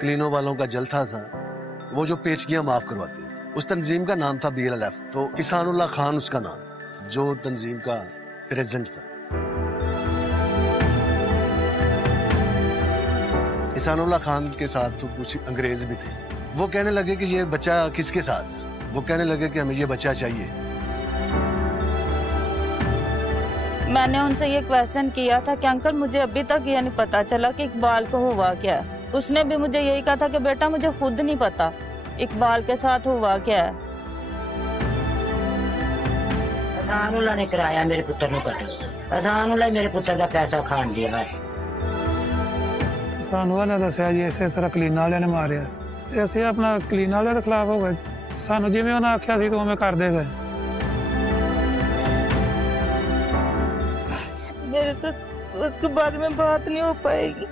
Cleano वालों का जलथा था, वो जो पेचकियां माफ करवाती है, उस तंजीम का नाम था BLLF। तो इसानुल्लाह खान उसका नाम, जो तंजीम का प्रेसिडेंट था। इसानुल्लाह खान के साथ तो कुछ अंग्रेज भी थे। वो कहने लगे कि ये बच्चा किसके साथ है, वो कहने लगे कि हमें ये बच्चा चाहिए। मैंने उनसे ये क्वेश्चन किया था कि अंकल मुझे अभी तक ये नहीं पता चला कि इकबाल को हुआ क्या है। उसने भी मुझे यही कहा था कि बेटा मुझे खुद नहीं पता इकबाल के साथ हुआ क्या है। असानुल्लाह ने कराया मेरे पुत्र को कत्ल। असानुल्लाह मेरे पुत्र का पैसा खान दिया है। सानू ने दसिया जी इस तरह क्लीन वाले ने मारिया ते असीं अपना क्लीन वाले के खिलाफ हो गए। सानू जिवें उन्हें आख्या सी तो उवें करदे गए। मेरे से तो उसके बारे में बात नहीं हो पाएगी।